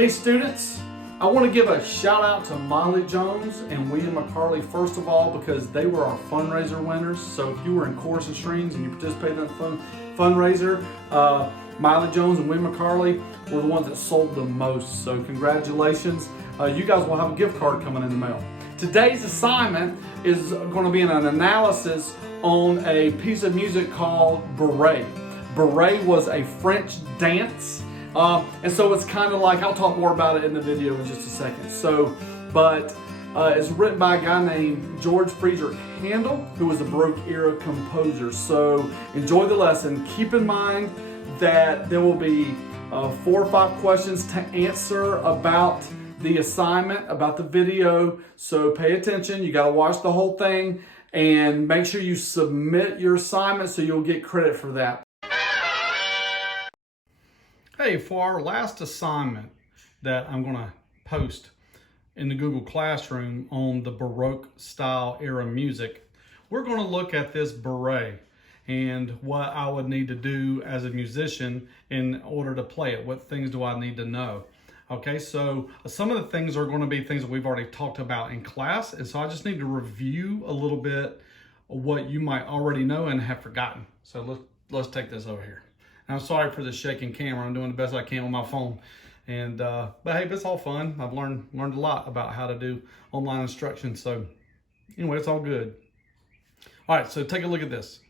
Hey students, I want to give a shout out to Molly Jones and William McCarley first of all because they were our fundraiser winners. So if you were in chorus and strings and you participated in that fundraiser, Molly Jones and William McCarley were the ones that sold the most. So congratulations. You guys will have a gift card coming in the mail. Today's assignment is going to be an analysis on a piece of music called Bourrée. Bourrée was a French dance. And so it's kind of like, I'll talk more about it in the video in just a second. It's written by a guy named George Friedrich Handel, who was a Baroque era composer. So enjoy the lesson. Keep in mind that there will be 4 or 5 questions to answer about the assignment, about the video. So pay attention. You got to watch the whole thing and make sure you submit your assignment so you'll get credit for that. Hey, for our last assignment that I'm going to post in the Google Classroom on the Baroque style era music, we're going to look at this Bourrée and what I would need to do as a musician in order to play it. What things do I need to know? Okay, so some of the things are going to be things that we've already talked about in class, and so I just need to review a little bit of what you might already know and have forgotten. So let's take this over here. I'm sorry for the shaking camera. I'm doing the best I can with my phone. But hey, it's all fun. I've learned a lot about how to do online instruction. So anyway, it's all good. All right, so take a look at this.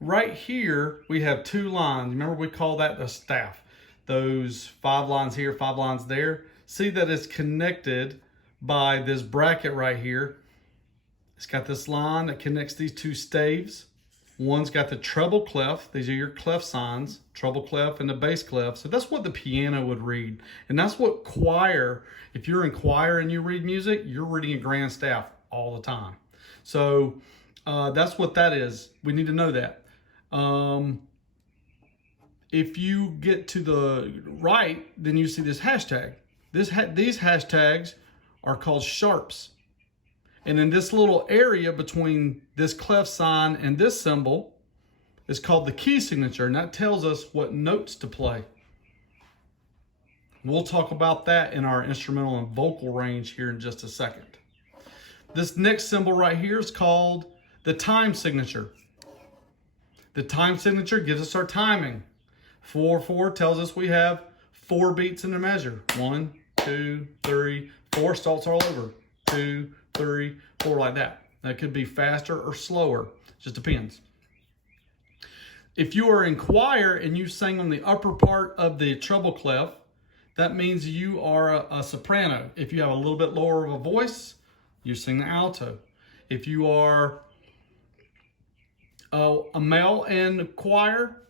Right here, we have 2 lines. Remember, we call that the staff. Those 5 lines here, 5 lines there. See that it's connected by this bracket right here. It's got this line that connects these 2 staves. One's got the treble clef. These are your clef signs, treble clef and the bass clef. So that's what the piano would read. And that's what choir, if you're in choir and you read music, you're reading a grand staff all the time. So that's what that is. We need to know that. If you get to the right, then you see this hashtag. These hashtags are called sharps. And then this little area between this clef sign and this symbol is called the key signature, and that tells us what notes to play. We'll talk about that in our instrumental and vocal range here in just a second. This next symbol right here is called the time signature. The time signature gives us our timing. 4/4 tells us we have 4 beats in the measure. 1, 2, 3, 4 starts all over. 2, 3, 4, like that. That could be faster or slower, just depends. If you are in choir and you sing on the upper part of the treble clef, that means you are a soprano. If you have a little bit lower of a voice, you sing the alto. If you are a male in choir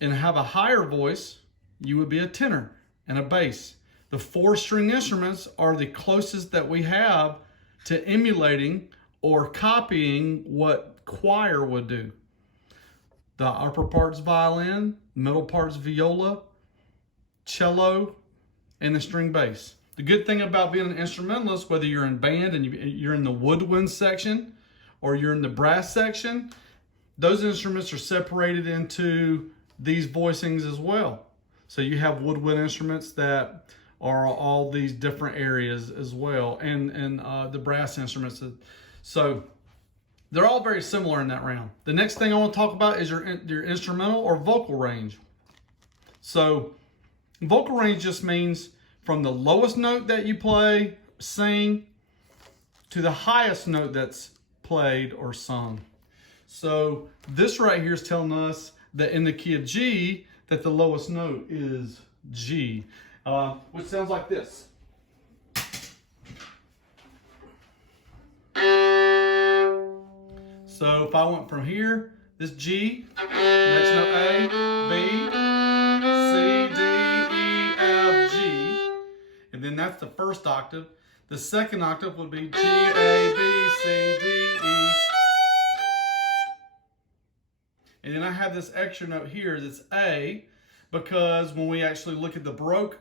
and have a higher voice, you would be a tenor and a bass. The 4-string instruments are the closest that we have to emulating or copying what choir would do. The upper part's violin, middle part's viola, cello, and the string bass. The good thing about being an instrumentalist, whether you're in band and you're in the woodwind section or you're in the brass section, those instruments are separated into these voicings as well. So you have woodwind instruments that are all these different areas as well, and the brass instruments. So they're all very similar in that round. The next thing I want to talk about is your instrumental or vocal range. So vocal range just means from the lowest note that you play, sing, to the highest note that's played or sung. So this right here is telling us that in the key of G, that the lowest note is G. Which sounds like this. So if I went from here, this G, next note A, B, C, D, E, F, G, and then that's the first octave. The second octave would be G, A, B, C, D, E. And then I have this extra note here that's A, because when we actually look at the Baroque,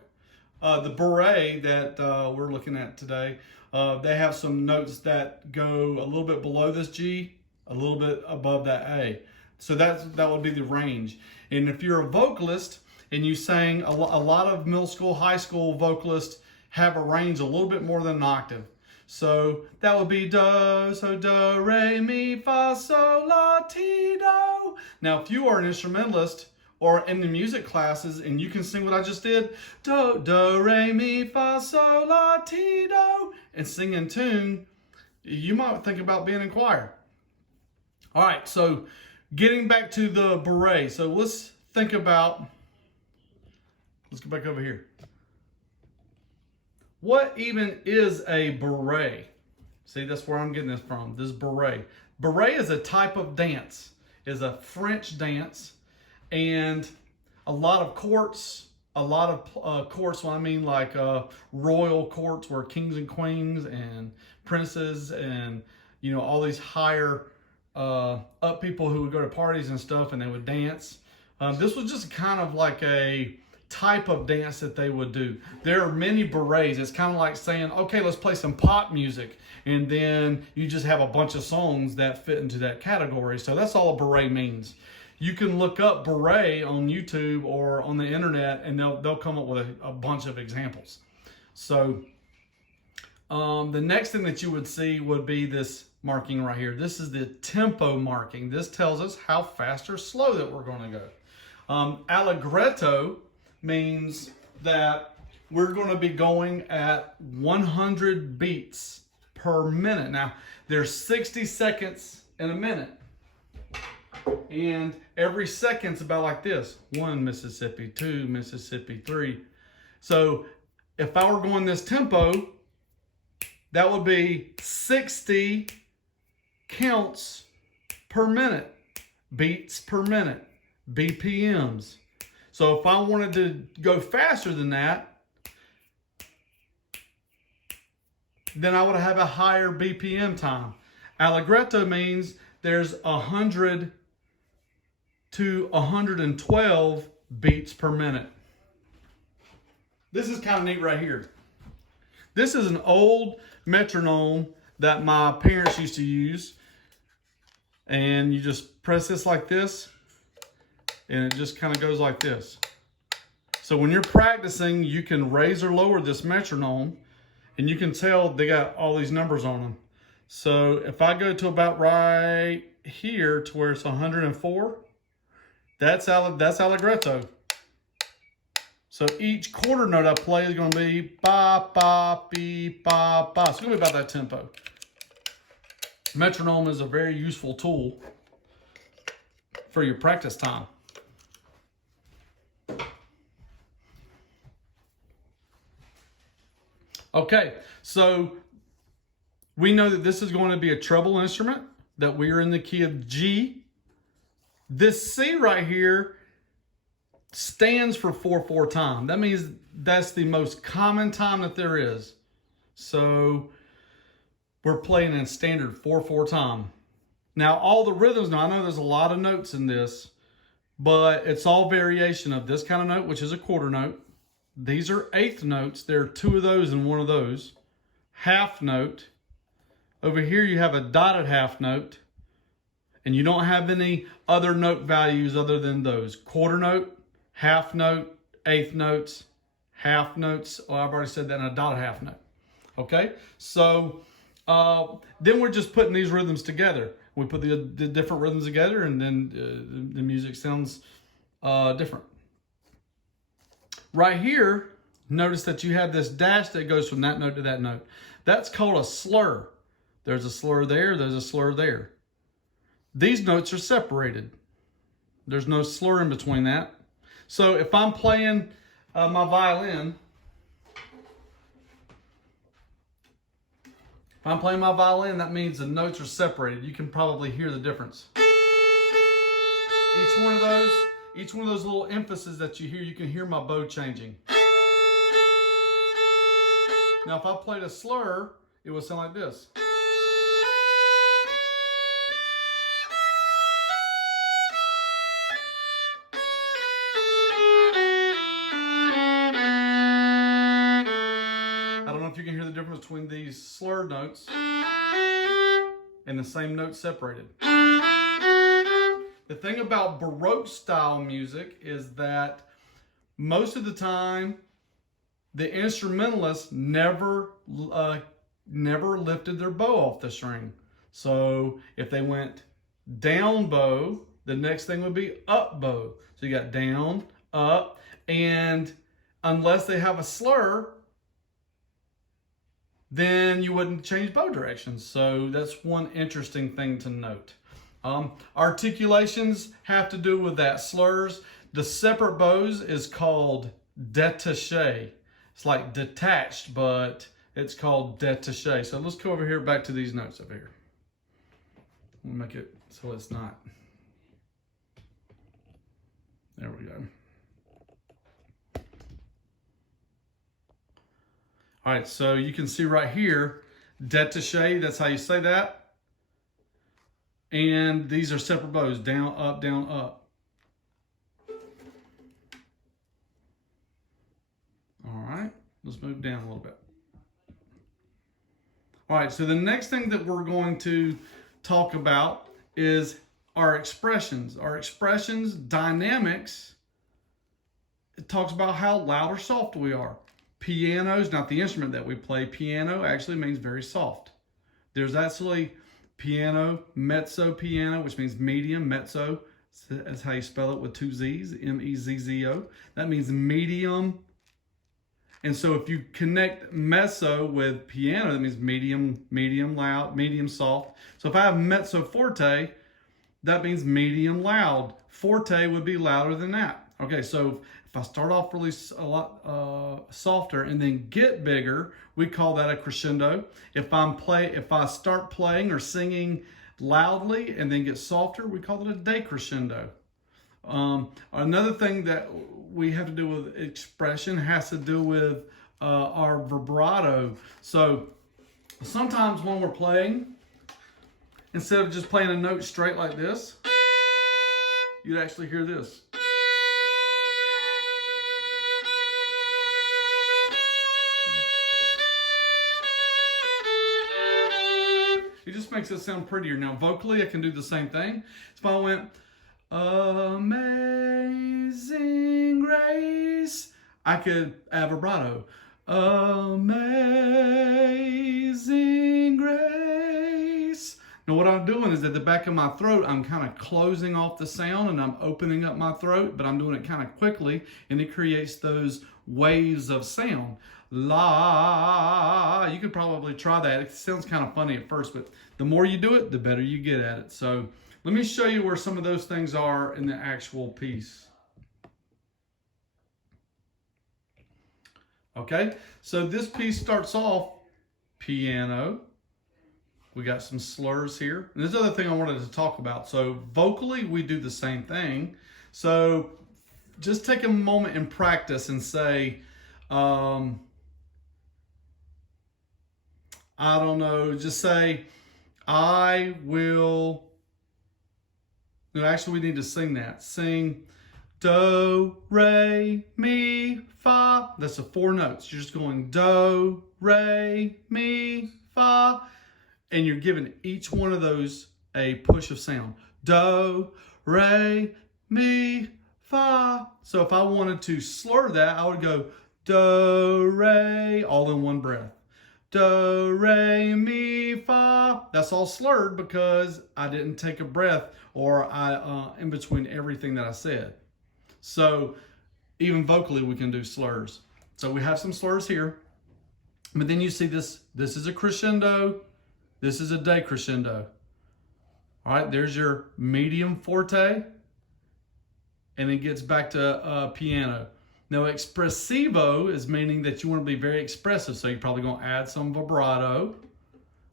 the Bourrée that we're looking at today, they have some notes that go a little bit below this G, a little bit above that A. So that would be the range. And if you're a vocalist and you sang, a lot of middle school, high school vocalists have a range a little bit more than an octave. So that would be do, so do, re, mi, fa, sol, la, ti, do. Now, if you are an instrumentalist or in the music classes and you can sing what I just did, do, do, re, mi, fa, sol, la, ti, do, and sing in tune, you might think about being in choir. All right, so getting back to the Bourrée. So let's think about, let's go back over here. What even is a Bourrée? See, that's where I'm getting this from, this Bourrée. Bourrée is a type of dance, is a French dance, and a lot of courts, courts, what I mean like royal courts where kings and queens and princes and, you know, all these higher up people who would go to parties and stuff and they would dance. This was just kind of like a type of dance that they would do. There are many Bourrées. It's kind of like saying, okay, let's play some pop music, and then you just have a bunch of songs that fit into that category. So that's all a Bourrée means. You can look up Bourrée on YouTube or on the internet, and they'll come up with a bunch of examples. So the next thing that you would see would be this marking right here. This is the tempo marking. This tells us how fast or slow that we're going to go. Allegretto means that we're going to be going at 100 beats per minute. Now, there's 60 seconds in a minute. And every second's about like this. 1 Mississippi, 2 Mississippi, 3. So if I were going this tempo, that would be 60 counts per minute, beats per minute, BPMs. So if I wanted to go faster than that, then I would have a higher BPM time. Allegretto means there's 100 to 112 beats per minute. This is kind of neat right here. This is an old metronome that my parents used to use. And you just press this like this, and it just kind of goes like this. So when you're practicing, you can raise or lower this metronome, and you can tell they got all these numbers on them. So if I go to about right here to where it's 104, that's allegretto. So each quarter note I play is going to be ba, ba, be, ba, ba. It's going to be about that tempo. Metronome is a very useful tool for your practice time. Okay, so we know that this is going to be a treble instrument, that we are in the key of G. This C right here stands for 4/4 time. That means that's the most common time that there is. So we're playing in standard 4/4 time. Now all the rhythms, now I know there's a lot of notes in this, but it's all variation of this kind of note, which is a quarter note. These are eighth notes. There are 2 of those and 1 of those. Half note. Over here you have a dotted half note. And you don't have any other note values other than those. Quarter note, half note, eighth notes, half notes. Oh, I've already said that, and a dotted half note. Okay? So then we're just putting these rhythms together. We put the different rhythms together, and then the music sounds different. Right here, notice that you have this dash that goes from that note to that note. That's called a slur. There's a slur there, there's a slur there. These notes are separated. There's no slur in between that. So if I'm playing my violin, that means the notes are separated. You can probably hear the difference. Each one of those little emphases that you hear, you can hear my bow changing. Now if I played a slur, it would sound like this. I don't know if you can hear the difference between these slurred notes and the same note separated. The thing about Baroque style music is that most of the time, the instrumentalist never lifted their bow off the string. So if they went down bow, the next thing would be up bow. So you got down, up, and unless they have a slur, then you wouldn't change bow directions. So that's one interesting thing to note. Articulations have to do with that. Slurs. The separate bows is called détaché. It's like detached, but it's called détaché. So let's go over here back to these notes over here. We'll make it so it's not. There we go. All right, so you can see right here, détaché, that's how you say that. And these are separate bows, down, up, down, up. All right, let's move down a little bit. All right, so the next thing that we're going to talk about is our expressions. Our expressions, dynamics, it talks about how loud or soft we are. Piano is not the instrument that we play. Piano actually means very soft. There's actually piano, mezzo piano, which means medium, mezzo. That's how you spell it with two Z's, M-E-Z-Z-O. That means medium. And so if you connect mezzo with piano, that means medium, medium loud, medium soft. So if I have mezzo forte, that means medium loud. Forte would be louder than that. Okay, so if I start off really a lot softer and then get bigger, we call that a crescendo. If I start playing or singing loudly and then get softer, we call it a decrescendo. Another thing that we have to do with expression has to do with our vibrato. So sometimes when we're playing, instead of just playing a note straight like this, you'd actually hear this. It just makes it sound prettier. Now vocally I can do the same thing. So if I went, Amazing Grace, I could add vibrato. Amazing Grace. Now what I'm doing is at the back of my throat, I'm kind of closing off the sound and I'm opening up my throat, but I'm doing it kind of quickly and it creates those waves of sound. La, you could probably try that. It sounds kind of funny at first, but the more you do it, the better you get at it. So let me show you where some of those things are in the actual piece. Okay, so this piece starts off piano. We got some slurs here. And there's another thing I wanted to talk about. So vocally, we do the same thing. So just take a moment and practice and say, I don't know, just say, I will. No, actually, we need to sing that. Sing do, re, mi, fa. That's the 4 notes. You're just going do, re, mi, fa. And you're giving each one of those a push of sound. Do, re, mi, fa. So if I wanted to slur that, I would go do, re, all in one breath. Do, re, mi, fa. That's all slurred because I didn't take a breath or in between everything that I said. So even vocally we can do slurs. So we have some slurs here. But then you see this is a crescendo. This is a decrescendo. All right, there's your medium forte. And it gets back to piano. Now, espressivo is meaning that you want to be very expressive. So you're probably going to add some vibrato.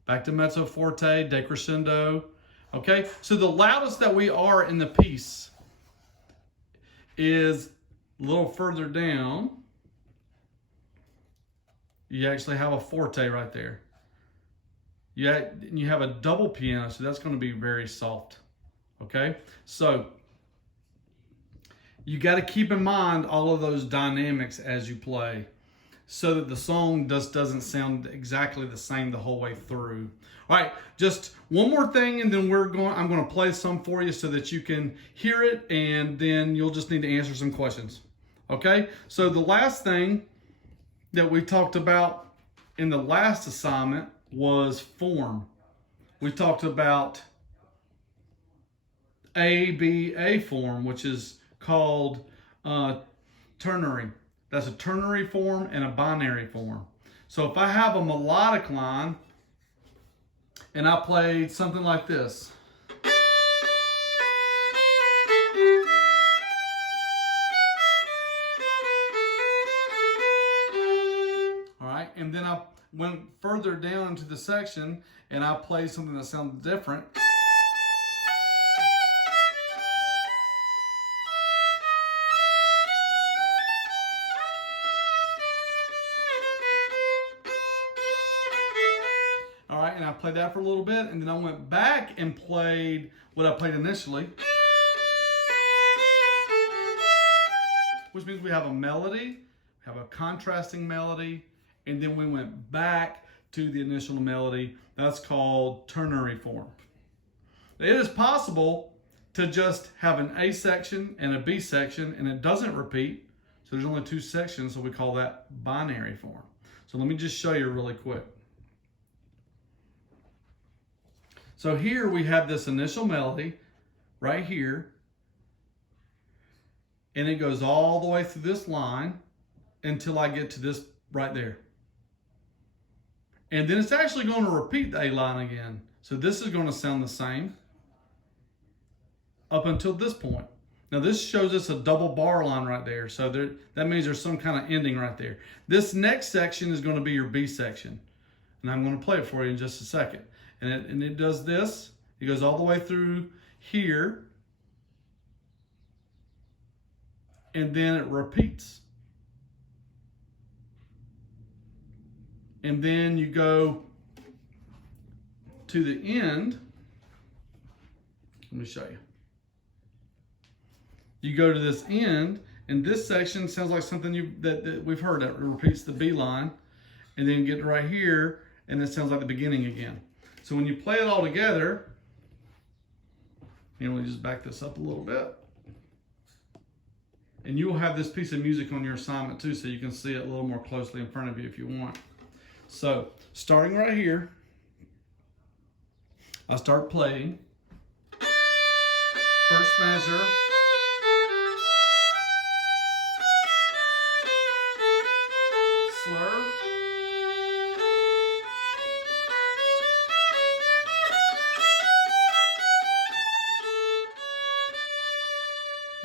Back to mezzo forte, decrescendo. Okay, so the loudest that we are in the piece is a little further down. You actually have a forte right there. You have a double piano, so that's going to be very soft. Okay, so you got to keep in mind all of those dynamics as you play so that the song doesn't sound exactly the same the whole way through. All right, just one more thing and then I'm going to play some for you so that you can hear it and then you'll just need to answer some questions. Okay, so the last thing that we talked about in the last assignment was form. We talked about ABA form, which is called ternary. That's a ternary form and a binary form. So if I have a melodic line and I played something like this. All right, and then I went further down into the section and I played something that sounded different. All right, and I played that for a little bit, and then I went back and played what I played initially, which means we have a melody, we have a contrasting melody, and then we went back to the initial melody. That's called ternary form. It is possible to just have an A section and a B section, and it doesn't repeat, so there's only two sections, so we call that binary form. So let me just show you really quick. So here we have this initial melody right here, and it goes all the way through this line until I get to this right there. And then it's actually going to repeat the A line again. So this is going to sound the same up until this point. Now this shows us a double bar line right there. So that means there's some kind of ending right there. This next section is going to be your B section. And I'm going to play it for you in just a second. And it does this. It goes all the way through here. And then it repeats. And then you go to the end. Let me show you. You go to this end, and this section sounds like something that we've heard. That repeats the B line. And then you get right here, and it sounds like the beginning again. So when you play it all together, let me just back this up a little bit. And you will have this piece of music on your assignment too, so you can see it a little more closely in front of you if you want. So starting right here, I start playing. First measure. Slur.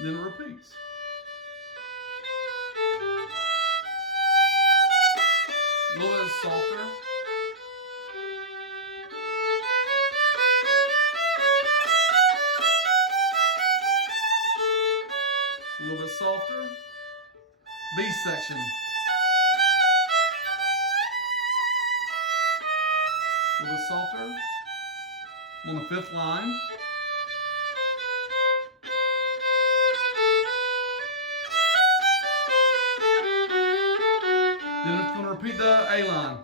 Then it repeats. A little bit softer. A little bit softer. B section. A little bit softer. On the fifth line. Then it's going to repeat the A line.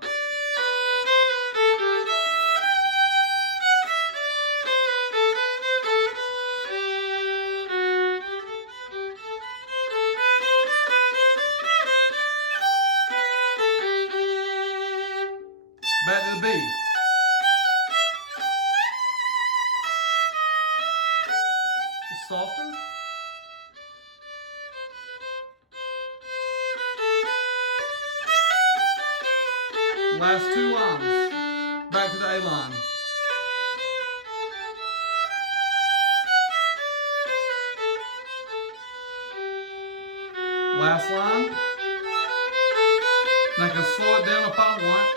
Back to the B. Softer. Last two lines. Back to the A line. Last line. And I can slow it down if I want.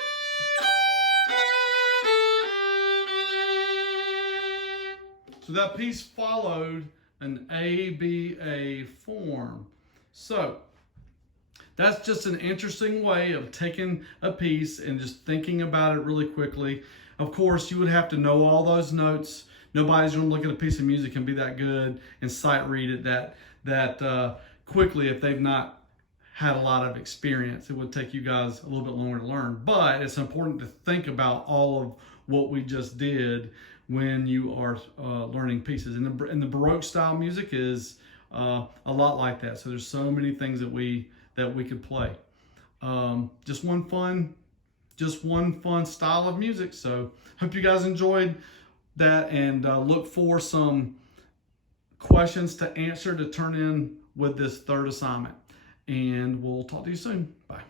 So that piece followed an ABA form. So that's just an interesting way of taking a piece and just thinking about it really quickly. Of course, you would have to know all those notes. Nobody's going to look at a piece of music and be that good and sight read it that quickly if they've not had a lot of experience. It would take you guys a little bit longer to learn. But it's important to think about all of what we just did when you are learning pieces. And the Baroque style music is a lot like that. So there's so many things that we could play. Just one fun style of music. So hope you guys enjoyed that, and look for some questions to answer to turn in with this third assignment. And we'll talk to you soon. Bye.